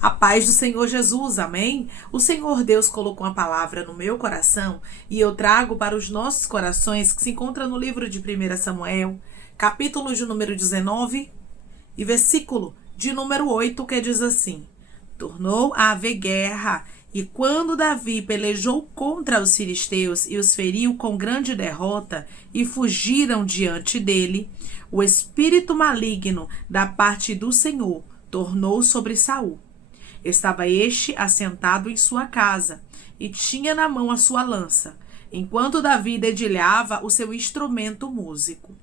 A paz do Senhor Jesus, amém? O Senhor Deus colocou uma palavra no meu coração e eu trago para os nossos corações que se encontra no livro de 1 Samuel, capítulo de número 19 e versículo de número 8, que diz assim: Tornou a haver guerra, e quando Davi pelejou contra os filisteus e os feriu com grande derrota e fugiram diante dele, o espírito maligno da parte do Senhor tornou sobre Saul. Estava este assentado em sua casa e tinha na mão a sua lança, enquanto Davi dedilhava o seu instrumento músico.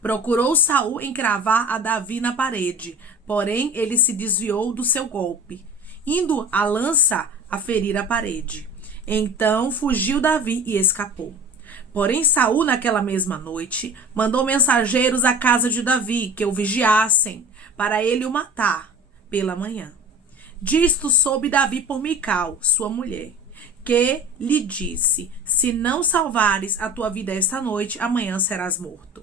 Procurou Saul encravar a Davi na parede, porém ele se desviou do seu golpe, indo a lança a ferir a parede. Então fugiu Davi e escapou. Porém Saul, naquela mesma noite, mandou mensageiros à casa de Davi, que o vigiassem, para ele o matar pela manhã. Disto soube Davi por Mical, sua mulher, que lhe disse: Se não salvares a tua vida esta noite, amanhã serás morto.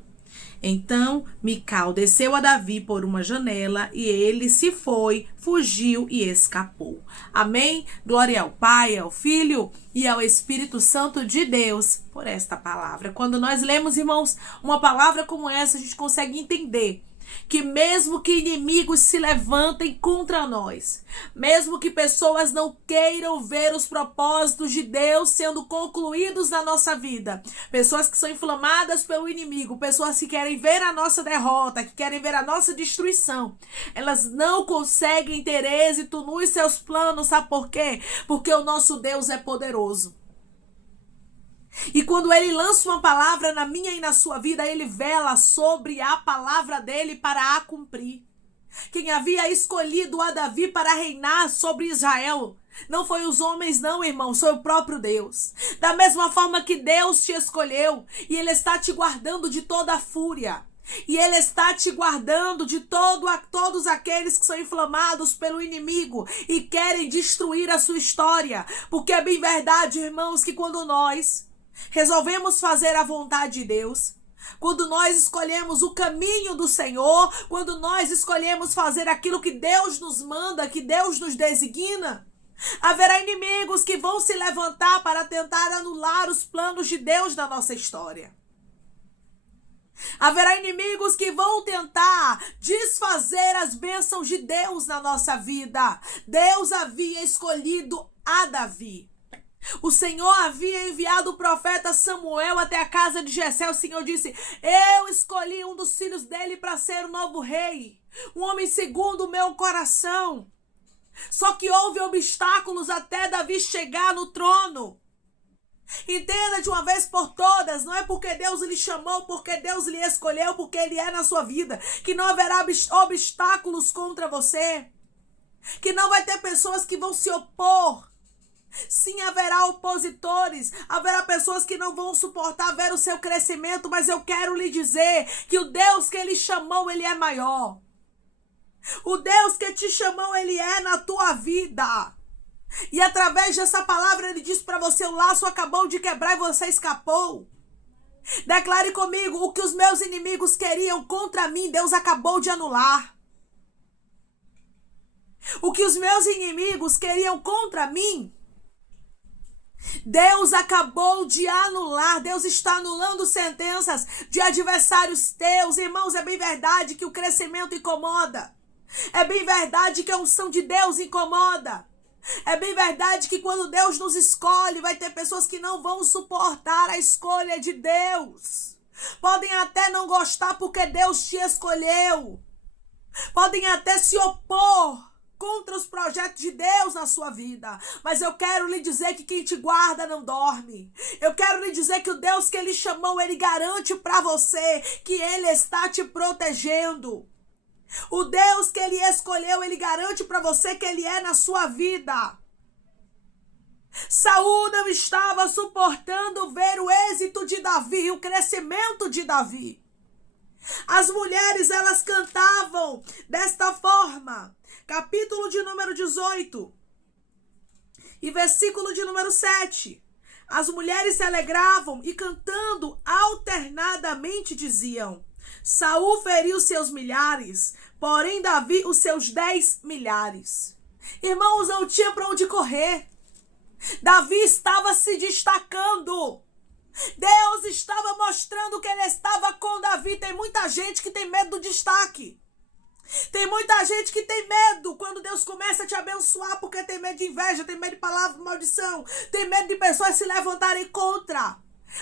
Então Mical desceu a Davi por uma janela e ele se foi, fugiu e escapou. Amém? Glória ao Pai, ao Filho e ao Espírito Santo de Deus por esta palavra. Quando nós lemos, irmãos, uma palavra como essa, a gente consegue entender que mesmo que inimigos se levantem contra nós, mesmo que pessoas não queiram ver os propósitos de Deus sendo concluídos na nossa vida, pessoas que são inflamadas pelo inimigo, pessoas que querem ver a nossa derrota, que querem ver a nossa destruição, elas não conseguem ter êxito nos seus planos, sabe por quê? Porque o nosso Deus é poderoso. E quando ele lança uma palavra na minha e na sua vida, ele vela sobre a palavra dele para a cumprir. Quem havia escolhido a Davi para reinar sobre Israel não foi os homens não, irmão, foi o próprio Deus. Da mesma forma que Deus te escolheu e ele está te guardando de toda a fúria. E ele está te guardando de todos aqueles que são inflamados pelo inimigo e querem destruir a sua história. Porque é bem verdade, irmãos, que quando nós resolvemos fazer a vontade de Deus, quando nós escolhemos o caminho do Senhor, quando nós escolhemos fazer aquilo que Deus nos manda, que Deus nos designa, haverá inimigos que vão se levantar para tentar anular os planos de Deus na nossa história. Haverá inimigos que vão tentar desfazer as bênçãos de Deus na nossa vida. Deus havia escolhido a Davi. O Senhor havia enviado o profeta Samuel até a casa de Jessé. O Senhor disse: eu escolhi um dos filhos dele para ser o novo rei, um homem segundo o meu coração. Só que houve obstáculos até Davi chegar no trono. Entenda de uma vez por todas, não é porque Deus lhe chamou, porque Deus lhe escolheu, porque ele é na sua vida, que não haverá obstáculos contra você, que não vai ter pessoas que vão se opor. Sim, haverá opositores, haverá pessoas que não vão suportar ver o seu crescimento, mas eu quero lhe dizer que o Deus que ele chamou, ele é maior. O Deus que te chamou, ele é na tua vida. E através dessa palavra ele diz para você: o laço acabou de quebrar e você escapou. Declare comigo: o que os meus inimigos queriam contra mim, Deus acabou de anular. O que os meus inimigos queriam contra mim, Deus acabou de anular. Deus está anulando sentenças de adversários teus. Irmãos, é bem verdade que o crescimento incomoda. É bem verdade que a unção de Deus incomoda. É bem verdade que quando Deus nos escolhe, vai ter pessoas que não vão suportar a escolha de Deus. Podem até não gostar porque Deus te escolheu. Podem até se opor contra os projetos de Deus na sua vida. Mas eu quero lhe dizer que quem te guarda não dorme. Eu quero lhe dizer que o Deus que ele chamou, ele garante para você que ele está te protegendo. O Deus que ele escolheu, ele garante para você que ele é na sua vida. Saul não estava suportando ver o êxito de Davi, o crescimento de Davi. As mulheres, elas cantavam desta forma. Capítulo de número 18 e versículo de número 7. As mulheres se alegravam e cantando alternadamente diziam: Saul feriu seus milhares, porém Davi os seus 10 milhares. Irmãos, não tinha para onde correr. Davi estava se destacando. Deus estava mostrando que ele estava com Davi. Tem muita gente que tem medo do destaque. Tem muita gente que tem medo quando Deus começa a te abençoar, porque tem medo de inveja, tem medo de palavra de maldição, tem medo de pessoas se levantarem contra.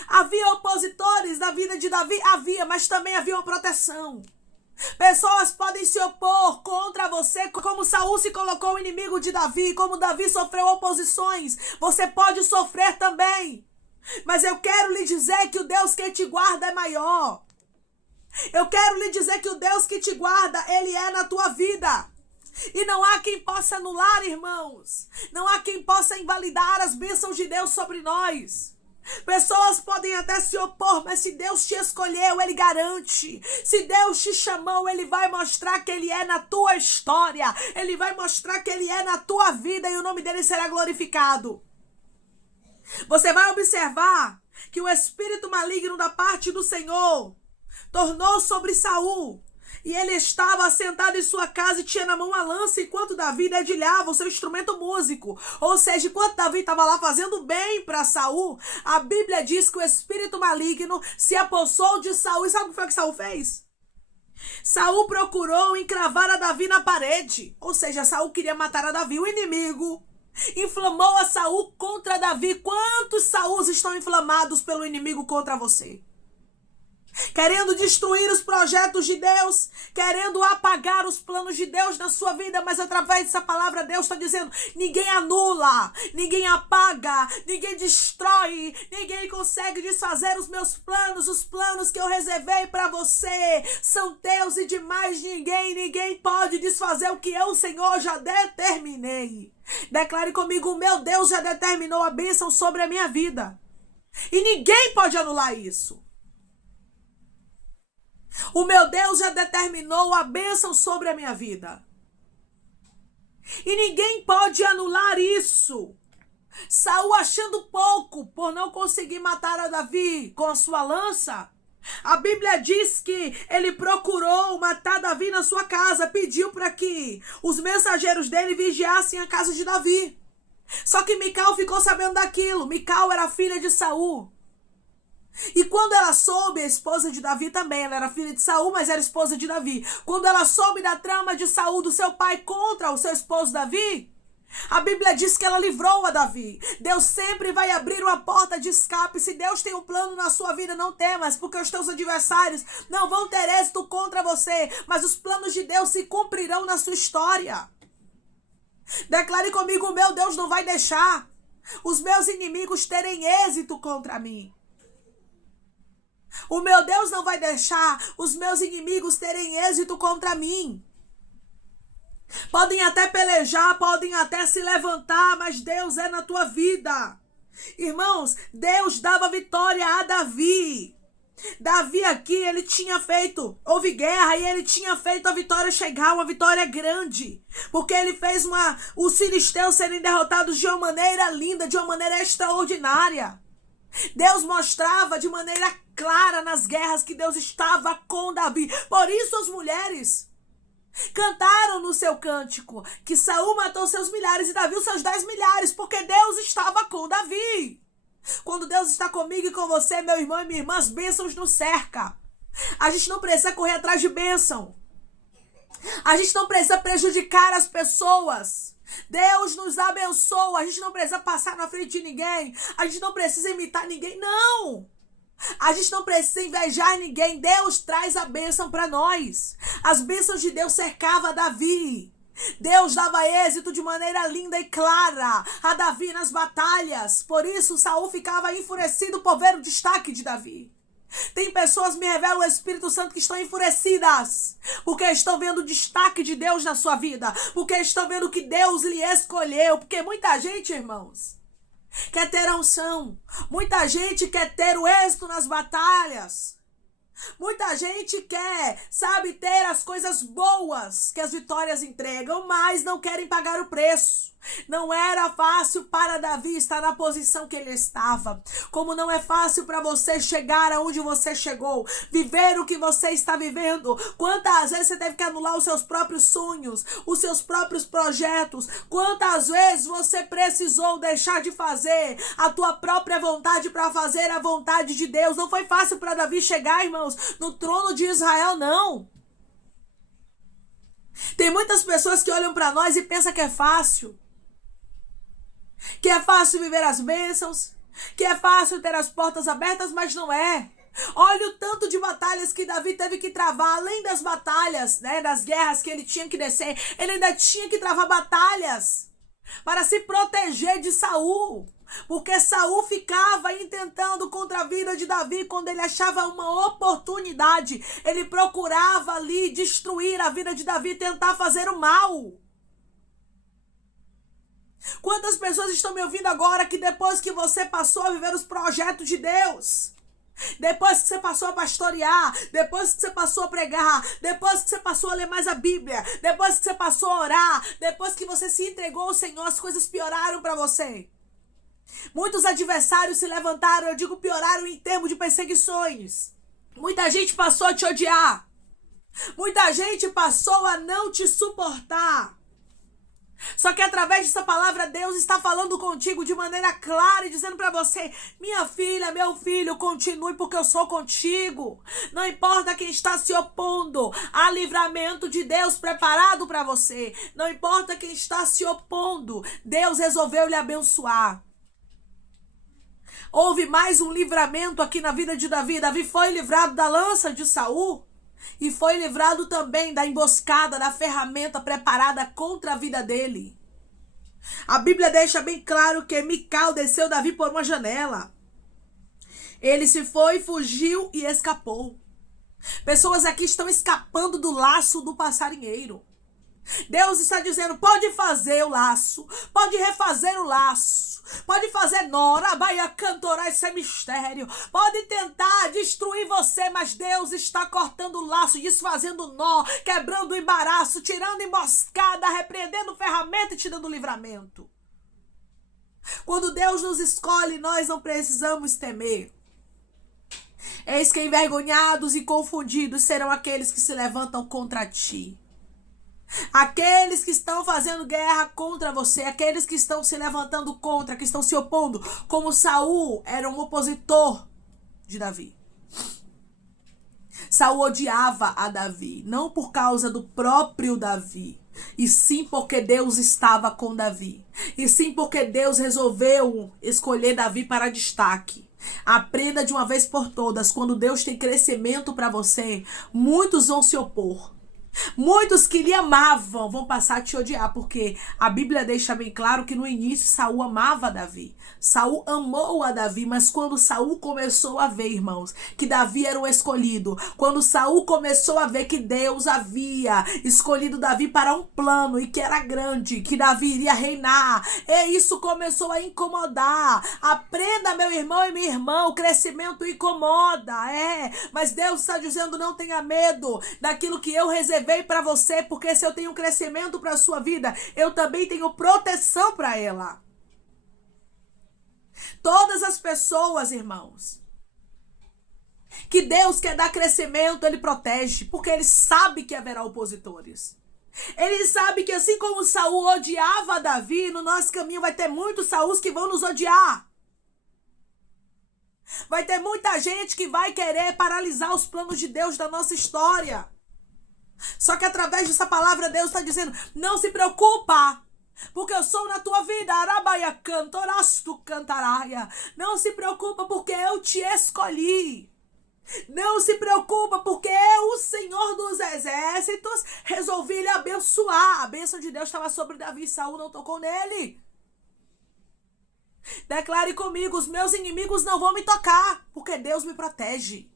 Havia opositores na vida de Davi? Havia, mas também havia uma proteção. Pessoas podem se opor contra você, como Saul se colocou o inimigo de Davi, como Davi sofreu oposições. Você pode sofrer também. Mas eu quero lhe dizer que o Deus que te guarda é maior. Eu quero lhe dizer que o Deus que te guarda, Ele é na tua vida. E não há quem possa anular, irmãos. Não há quem possa invalidar as bênçãos de Deus sobre nós. Pessoas podem até se opor, mas se Deus te escolheu, Ele garante. Se Deus te chamou, Ele vai mostrar que Ele é na tua história. Ele vai mostrar que Ele é na tua vida e o nome dEle será glorificado. Você vai observar que o espírito maligno da parte do Senhor tornou sobre Saul, e ele estava assentado em sua casa e tinha na mão a lança, enquanto Davi dedilhava o seu instrumento músico. Ou seja, enquanto Davi estava lá fazendo bem para Saul, a Bíblia diz que o espírito maligno se apossou de Saul. E sabe o que foi que Saul fez? Saul procurou encravar a Davi na parede. Ou seja, Saul queria matar a Davi. O inimigo inflamou a Saul contra Davi. Quantos Sauls estão inflamados pelo inimigo contra você? Querendo destruir os projetos de Deus, querendo apagar os planos de Deus na sua vida, mas através dessa palavra Deus está dizendo: ninguém anula, ninguém apaga, ninguém destrói, ninguém consegue desfazer os meus planos. Os planos que eu reservei para você são teus e de mais ninguém pode desfazer o que eu, Senhor, já determinei. Declare comigo: o meu Deus já determinou a bênção sobre a minha vida e ninguém pode anular isso. O meu Deus já determinou a bênção sobre a minha vida. E ninguém pode anular isso. Saul, achando pouco por não conseguir matar a Davi com a sua lança, a Bíblia diz que ele procurou matar Davi na sua casa, pediu para que os mensageiros dele vigiassem a casa de Davi. Só que Mical ficou sabendo daquilo. Mical era filha de Saul. E quando ela soube, a esposa de Davi também, ela era filha de Saul, mas era esposa de Davi. Quando ela soube da trama de Saul, do seu pai contra o seu esposo Davi, a Bíblia diz que ela livrou a Davi. Deus sempre vai abrir uma porta de escape. Se Deus tem um plano na sua vida, não temas, porque os teus adversários não vão ter êxito contra você, mas os planos de Deus se cumprirão na sua história. Declare comigo: o meu Deus não vai deixar os meus inimigos terem êxito contra mim. O meu Deus não vai deixar os meus inimigos terem êxito contra mim. Podem até pelejar, podem até se levantar, mas Deus é na tua vida. Irmãos, Deus dava vitória a Davi. Davi aqui, ele tinha feito, houve guerra e ele tinha feito a vitória chegar, uma vitória grande. Porque ele fez os filisteus serem derrotados de uma maneira linda, de uma maneira extraordinária. Deus mostrava de maneira clara nas guerras que Deus estava com Davi. Por isso as mulheres cantaram no seu cântico que Saul matou seus milhares e Davi os seus 10 milhares, porque Deus estava com Davi. Quando Deus está comigo e com você, meu irmão e minha irmã, as bênçãos nos cercam. A gente não precisa correr atrás de bênção. A gente não precisa prejudicar as pessoas. Deus nos abençoa. A gente não precisa passar na frente de ninguém. A gente não precisa imitar ninguém. Não! A gente não precisa invejar ninguém. Deus traz a bênção para nós. As bênçãos de Deus cercavam Davi. Deus dava êxito de maneira linda e clara a Davi nas batalhas. Por isso Saul ficava enfurecido por ver o destaque de Davi. Tem pessoas, me revela o Espírito Santo, que estão enfurecidas porque estão vendo o destaque de Deus na sua vida, porque estão vendo que Deus lhe escolheu. Porque muita gente, irmãos, quer ter a unção, muita gente quer ter o êxito nas batalhas, muita gente quer, ter as coisas boas que as vitórias entregam, mas não querem pagar o preço. Não era fácil para Davi estar na posição que ele estava. Como não é fácil para você chegar aonde você chegou, viver o que você está vivendo. Quantas vezes você teve que anular os seus próprios sonhos, os seus próprios projetos? Quantas vezes você precisou deixar de fazer a tua própria vontade para fazer a vontade de Deus? Não foi fácil para Davi chegar, irmãos, no trono de Israel, não. Tem muitas pessoas que olham para nós e pensam que é fácil. Que é fácil viver as bênçãos, que é fácil ter as portas abertas, mas não é. Olha o tanto de batalhas que Davi teve que travar, além das batalhas, né, das guerras que ele tinha que descer, ele ainda tinha que travar batalhas para se proteger de Saul. Porque Saul ficava intentando contra a vida de Davi quando ele achava uma oportunidade. Ele procurava ali destruir a vida de Davi, tentar fazer o mal. Quantas pessoas estão me ouvindo agora que depois que você passou a viver os projetos de Deus, depois que você passou a pastorear, depois que você passou a pregar, depois que você passou a ler mais a Bíblia, depois que você passou a orar, depois que você se entregou ao Senhor, as coisas pioraram para você. Muitos adversários se levantaram, eu digo pioraram em termos de perseguições. Muita gente passou a te odiar. Muita gente passou a não te suportar. Só que através dessa palavra, Deus está falando contigo de maneira clara e dizendo para você: minha filha, meu filho, continue porque eu sou contigo. Não importa quem está se opondo, há livramento de Deus preparado para você. Não importa quem está se opondo, Deus resolveu lhe abençoar. Houve mais um livramento aqui na vida de Davi. Davi foi livrado da lança de Saul. E foi livrado também da emboscada, da ferramenta preparada contra a vida dele. A Bíblia deixa bem claro que Mical desceu Davi por uma janela. Ele se foi, fugiu e escapou. Pessoas aqui estão escapando do laço do passarinheiro. Deus está dizendo: pode fazer o laço, pode refazer o laço, pode fazer nora, vai cantorar esse mistério, pode tentar destruir você, mas Deus está cortando o laço, desfazendo o nó, quebrando o embaraço, tirando emboscada, repreendendo ferramenta e te dando livramento. Quando Deus nos escolhe, nós não precisamos temer. Eis que envergonhados e confundidos serão aqueles que se levantam contra ti. Aqueles que estão fazendo guerra contra você, aqueles que estão se levantando contra, que estão se opondo, como Saul era um opositor de Davi. Saul odiava a Davi, não por causa do próprio Davi, e sim porque Deus estava com Davi, e sim porque Deus resolveu escolher Davi para destaque. Aprenda de uma vez por todas: quando Deus tem crescimento para você, muitos vão se opor. Muitos que lhe amavam vão passar a te odiar, porque a Bíblia deixa bem claro que no início Saul amava Davi. Saul amou a Davi, mas quando Saul começou a ver, irmãos, que Davi era o escolhido, quando Saul começou a ver que Deus havia escolhido Davi para um plano e que era grande, que Davi iria reinar, e isso começou a incomodar. Aprenda, meu irmão e minha irmã, o crescimento incomoda, mas Deus está dizendo: não tenha medo daquilo que eu reservei para você, porque se eu tenho crescimento para a sua vida, eu também tenho proteção para ela. Todas as pessoas, irmãos, que Deus quer dar crescimento, Ele protege, porque Ele sabe que haverá opositores. Ele sabe que assim como Saul odiava Davi, no nosso caminho vai ter muitos Sauls que vão nos odiar. Vai ter muita gente que vai querer paralisar os planos de Deus da nossa história. Só que através dessa palavra Deus está dizendo: não se preocupa, porque eu sou na tua vida. Arabaia cantorastu cantaraia. Não se preocupa, porque eu te escolhi. Não se preocupa, porque eu, o Senhor dos Exércitos, resolvi lhe abençoar. A bênção de Deus estava sobre Davi, Saul não tocou nele. Declare comigo: os meus inimigos não vão me tocar, porque Deus me protege.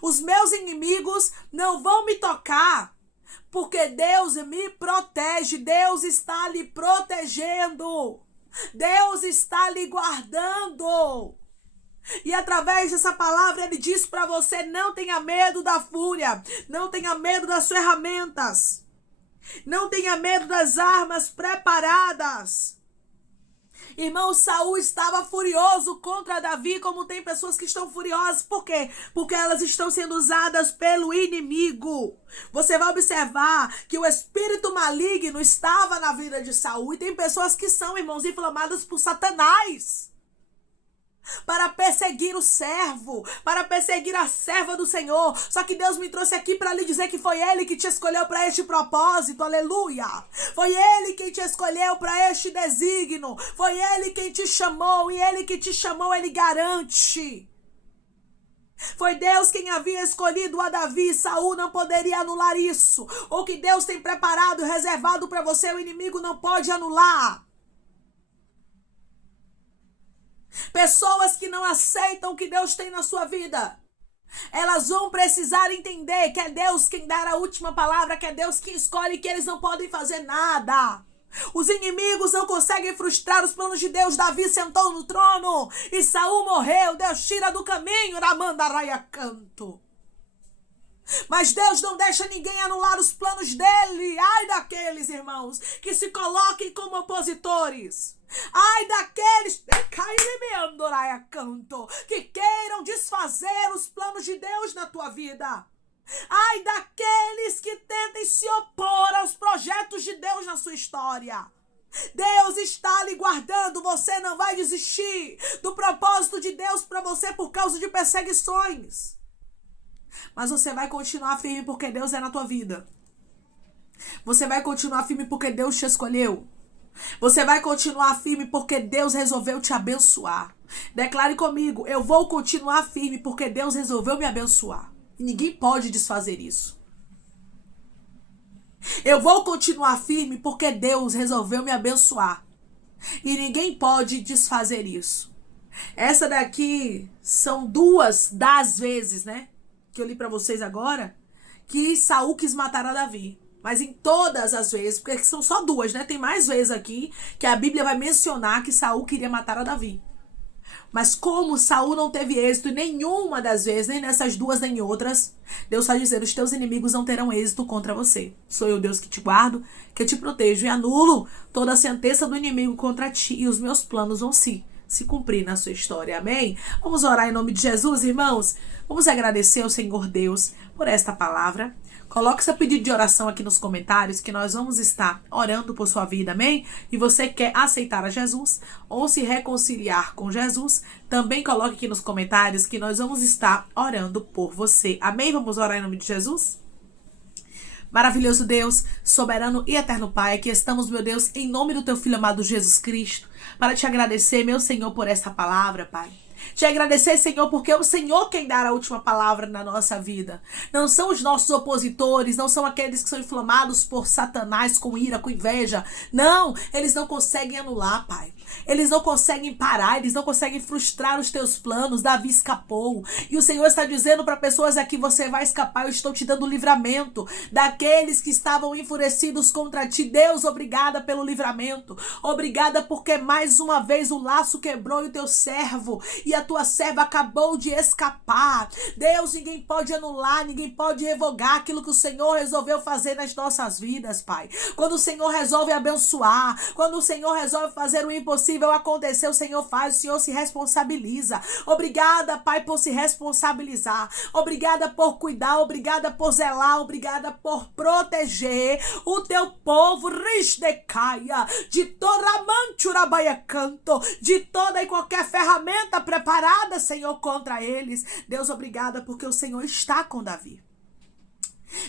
Os meus inimigos não vão me tocar, porque Deus me protege. Deus está lhe protegendo. Deus está lhe guardando. E através dessa palavra Ele diz para você: não tenha medo da fúria, não tenha medo das ferramentas. Não tenha medo das armas preparadas. Irmão, Saul estava furioso contra Davi, como tem pessoas que estão furiosas. Por quê? Porque elas estão sendo usadas pelo inimigo. Você vai observar que o espírito maligno estava na vida de Saul. E tem pessoas que são, irmãos, inflamadas por Satanás, para perseguir o servo, para perseguir a serva do Senhor. Só que Deus me trouxe aqui para lhe dizer que foi Ele que te escolheu para este propósito, aleluia. Foi Ele quem te escolheu para este desígnio, foi Ele quem te chamou, e Ele que te chamou, Ele garante. Foi Deus quem havia escolhido a Davi. Saul não poderia anular isso. O que Deus tem preparado e reservado para você, o inimigo não pode anular. Pessoas que não aceitam o que Deus tem na sua vida, elas vão precisar entender que é Deus quem dá a última palavra, que é Deus quem escolhe, que eles não podem fazer nada. Os inimigos não conseguem frustrar os planos de Deus. Davi sentou no trono e Saul morreu. Deus tira do caminho, Ramandaraia canto. Mas Deus não deixa ninguém anular os planos dele. Ai daqueles, irmãos, que se coloquem como opositores. Ai daqueles que queiram desfazer os planos de Deus na tua vida. Ai daqueles que tentem se opor aos projetos de Deus na sua história. Deus está lhe guardando. Você não vai desistir do propósito de Deus para você por causa de perseguições. Mas você vai continuar firme porque Deus é na tua vida. Você vai continuar firme porque Deus te escolheu. Você vai continuar firme porque Deus resolveu te abençoar. Declare comigo: eu vou continuar firme porque Deus resolveu me abençoar. E ninguém pode desfazer isso. Eu vou continuar firme porque Deus resolveu me abençoar. E ninguém pode desfazer isso. Essa daqui são duas das vezes, né, que eu li para vocês agora, que Saul quis matar a Davi. Mas em todas as vezes, porque são só duas, né? Tem mais vezes aqui que a Bíblia vai mencionar que Saul queria matar a Davi. Mas como Saul não teve êxito em nenhuma das vezes, nem nessas duas nem em outras, Deus está dizendo: os teus inimigos não terão êxito contra você. Sou eu, Deus, que te guardo, que eu te protejo e anulo toda a sentença do inimigo contra ti, e os meus planos vão se cumprir na sua história. Amém? Vamos orar em nome de Jesus, irmãos. Vamos agradecer ao Senhor Deus por esta palavra. Coloque seu pedido de oração aqui nos comentários, que nós vamos estar orando por sua vida, amém? E você quer aceitar a Jesus ou se reconciliar com Jesus, também coloque aqui nos comentários que nós vamos estar orando por você, amém? Vamos orar em nome de Jesus? Maravilhoso Deus, soberano e eterno Pai, aqui estamos, meu Deus, em nome do teu Filho amado Jesus Cristo, para te agradecer, meu Senhor, por esta palavra, Pai. Te agradecer, Senhor, porque é o Senhor quem dá a última palavra na nossa vida. Não são os nossos opositores, não são aqueles que são inflamados por Satanás com ira, com inveja. Não, eles não conseguem anular, Pai. Eles não conseguem parar, eles não conseguem frustrar os teus planos. Davi escapou. E o Senhor está dizendo para pessoas aqui: você vai escapar, eu estou te dando livramento daqueles que estavam enfurecidos contra ti. Deus, obrigada pelo livramento. Obrigada porque mais uma vez o laço quebrou e o teu servo e a tua serva acabou de escapar. Deus, ninguém pode anular, ninguém pode revogar aquilo que o Senhor resolveu fazer nas nossas vidas, Pai. Quando o Senhor resolve abençoar, quando o Senhor resolve fazer o impossível acontecer, o Senhor faz, o Senhor se responsabiliza. Obrigada, Pai, por se responsabilizar. Obrigada por cuidar, obrigada por zelar, obrigada por proteger o teu povo, Rishdecaia, de Toramanchurabaia canto, de toda e qualquer ferramenta preparada, Senhor, contra eles. Deus, obrigada porque o Senhor está com Davi.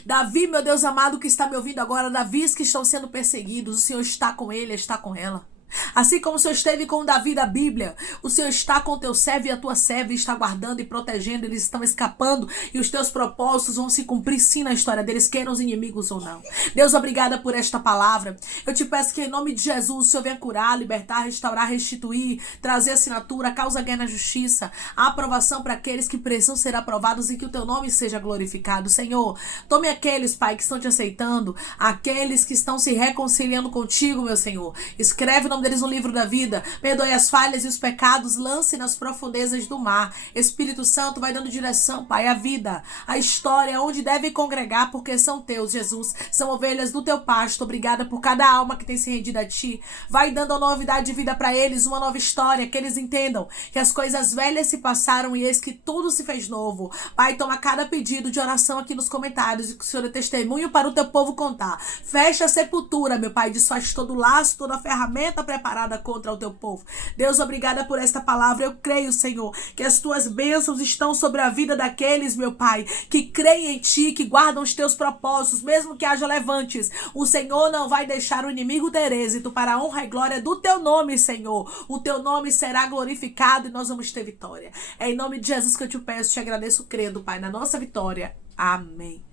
Davi, meu Deus amado, que está me ouvindo agora, Davis que estão sendo perseguidos, o Senhor está com ele, está com ela. Assim como o Senhor esteve com Davi da Bíblia, o Senhor está com teu servo e a tua serva e está guardando e protegendo. Eles estão escapando e os teus propósitos vão se cumprir sim na história deles, queiram os inimigos ou não. Deus, obrigada por esta palavra. Eu te peço que em nome de Jesus o Senhor venha curar, libertar, restaurar, restituir, trazer assinatura, causa guerra na justiça, a aprovação para aqueles que precisam ser aprovados e que o teu nome seja glorificado. Senhor, tome aqueles, Pai, que estão te aceitando, aqueles que estão se reconciliando contigo, meu Senhor. Escreve o nome deles no livro da vida. Perdoe as falhas e os pecados, lance nas profundezas do mar. Espírito Santo vai dando direção, Pai, a vida, a história, onde devem congregar, porque são teus, Jesus. São ovelhas do teu pasto. Obrigada por cada alma que tem se rendido a ti. Vai dando uma novidade de vida para eles, uma nova história, que eles entendam que as coisas velhas se passaram e eis que tudo se fez novo. Pai, toma cada pedido de oração aqui nos comentários e que o Senhor é testemunho para o teu povo contar. Fecha a sepultura, meu Pai, desfaz todo o laço, toda a ferramenta preparada contra o teu povo. Deus, obrigada por esta palavra. Eu creio, Senhor, que as tuas bênçãos estão sobre a vida daqueles, meu Pai, que creem em ti, que guardam os teus propósitos, mesmo que haja levantes. O Senhor não vai deixar o inimigo ter êxito, para a honra e glória do teu nome, Senhor. O teu nome será glorificado e nós vamos ter vitória. É em nome de Jesus que eu te peço, te agradeço, crendo, Pai, na nossa vitória. Amém.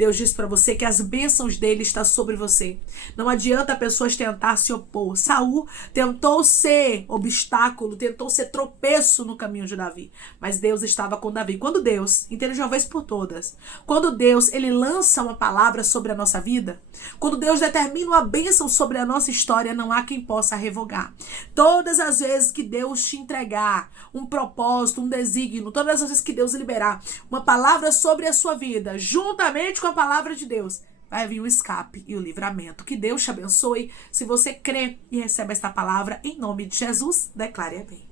Deus diz para você que as bênçãos dele estão sobre você. Não adianta pessoas tentar se opor. Saul tentou ser obstáculo, tentou ser tropeço no caminho de Davi. Mas Deus estava com Davi. Quando Deus, entenda de uma vez por todas, quando Deus ele lança uma palavra sobre a nossa vida, quando Deus determina uma bênção sobre a nossa história, não há quem possa revogar. Todas as vezes que Deus te entregar um propósito, um desígnio, todas as vezes que Deus liberar uma palavra sobre a sua vida, juntamente com a palavra de Deus, vai vir o escape e o livramento. Que Deus te abençoe. Se você crê e recebe esta palavra, em nome de Jesus, declare amém.